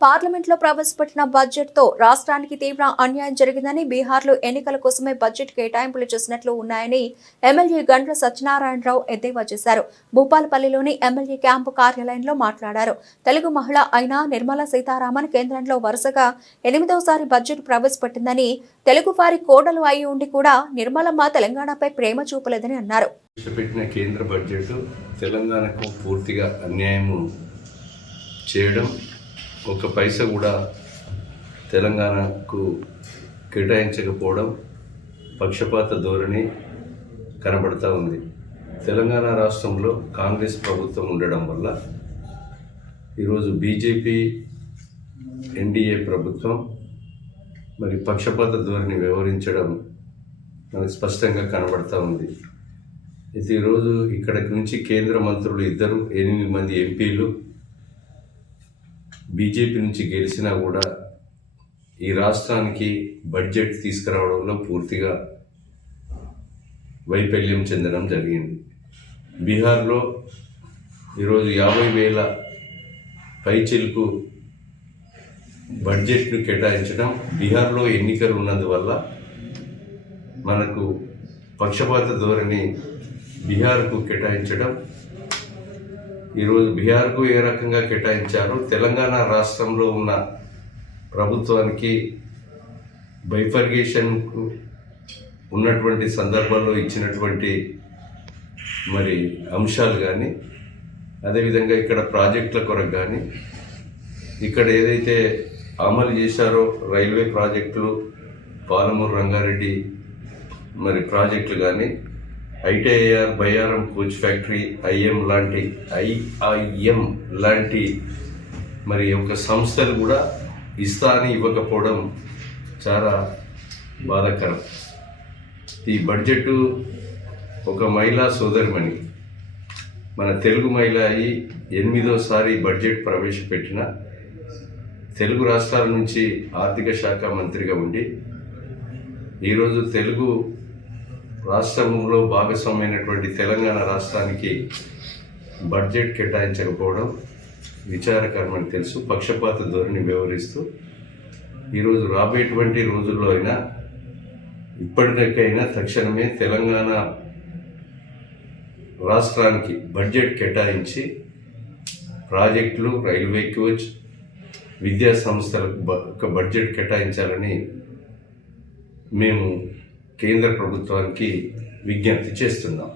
పార్లమెంట్లో ప్రవేశపెట్టిన బడ్జెట్తో రాష్ట్రానికి తీవ్ర అన్యాయం జరిగిందని బీహార్లో ఎన్నికల కోసమే బడ్జెట్ కేటాయింపులు చేసినట్లు ఉన్నాయని ఎమ్మెల్యే గండ్ల సత్యనారాయణరావు ఎద్దేవా చేశారు. భూపాలపల్లిలోని ఎమ్మెల్యే క్యాంపు కార్యాలయంలో మాట్లాడారు. తెలుగు మహిళ అయిన నిర్మలా సీతారామన్ కేంద్రంలో వరుసగా ఎనిమిదవసారి బడ్జెట్ ప్రవేశపెట్టిందని తెలుగు వారి కోడలు అయి ఉండి కూడా నిర్మలమ్మ తెలంగాణపై ప్రేమ చూపలేదని అన్నారు. కేంద్ర బడ్జెట్ తెలంగాణకు పూర్తిగా అన్యాయము చేయడం ఒక పైస కూడా తెలంగాణకు కేటాయించకపోవడం పక్షపాత ధోరణి కనబడతా ఉంది. తెలంగాణ రాష్ట్రంలో కాంగ్రెస్ ప్రభుత్వం ఉండడం వల్ల ఈరోజు బీజేపీ ఎన్డీఏ ప్రభుత్వం మరి పక్షపాత ధోరణి వ్యవహరించడం మనకు స్పష్టంగా కనబడతా ఉంది. అయితే ఈరోజు ఇక్కడికి నుంచి కేంద్ర మంత్రులు ఇద్దరు ఎనిమిది మంది ఎంపీలు బీజేపీ నుంచి గెలిచినా కూడా ఈ రాష్ట్రానికి బడ్జెట్ తీసుకురావడంలో పూర్తిగా వైఫల్యం చెందడం జరిగింది. బీహార్లో ఈరోజు యాభై వేల పైచిలకు బడ్జెట్ను కేటాయించడం బీహార్లో ఎన్నికలు ఉన్నందువల్ల మనకు పక్షపాత ధోరణి బీహార్కు కేటాయించడం ఈరోజు బీహార్కు ఏ రకంగా కేటాయించారు? తెలంగాణ రాష్ట్రంలో ఉన్న ప్రభుత్వానికి బైఫర్గేషన్కు ఉన్నటువంటి సందర్భంలో ఇచ్చినటువంటి మరి అంశాలు కానీ అదేవిధంగా ఇక్కడ ప్రాజెక్టుల కొరకు కానీ ఇక్కడ ఏదైతే అమలు చేశారో రైల్వే ప్రాజెక్టులు పాలమూరు రంగారెడ్డి మరి ప్రాజెక్టులు కానీ ITIR Bayyaram coach factory IM లాంటి ఐఐఎం లాంటి మరి ఒక సంస్థలు కూడా ఇస్తా అని ఇవ్వకపోవడం చాలా బాధాకరం. ఈ బడ్జెట్ ఒక మహిళా సోదరిమణి మన తెలుగు మహిళ అయి ఎనిమిదోసారి బడ్జెట్ ప్రవేశపెట్టిన తెలుగు రాష్ట్రాల నుంచి ఆర్థిక శాఖ మంత్రిగా ఉండి ఈరోజు తెలుగు రాష్ట్రంలో భాగస్వామ్యమైనటువంటి తెలంగాణ రాష్ట్రానికి బడ్జెట్ కేటాయించకపోవడం విచారకరమని తెలుసు. పక్షపాత ధోరణి వ్యవహరిస్తూ ఈరోజు రాబోయేటువంటి రోజుల్లో అయినా ఇప్పటికైనా తక్షణమే తెలంగాణ రాష్ట్రానికి బడ్జెట్ కేటాయించి ప్రాజెక్టులు రైల్వే కోచ్ విద్యా సంస్థలకు బ- ఒక బడ్జెట్ కేటాయించాలని మేము కేంద్ర ప్రభుత్వానికి విజ్ఞప్తి చేస్తున్నాం.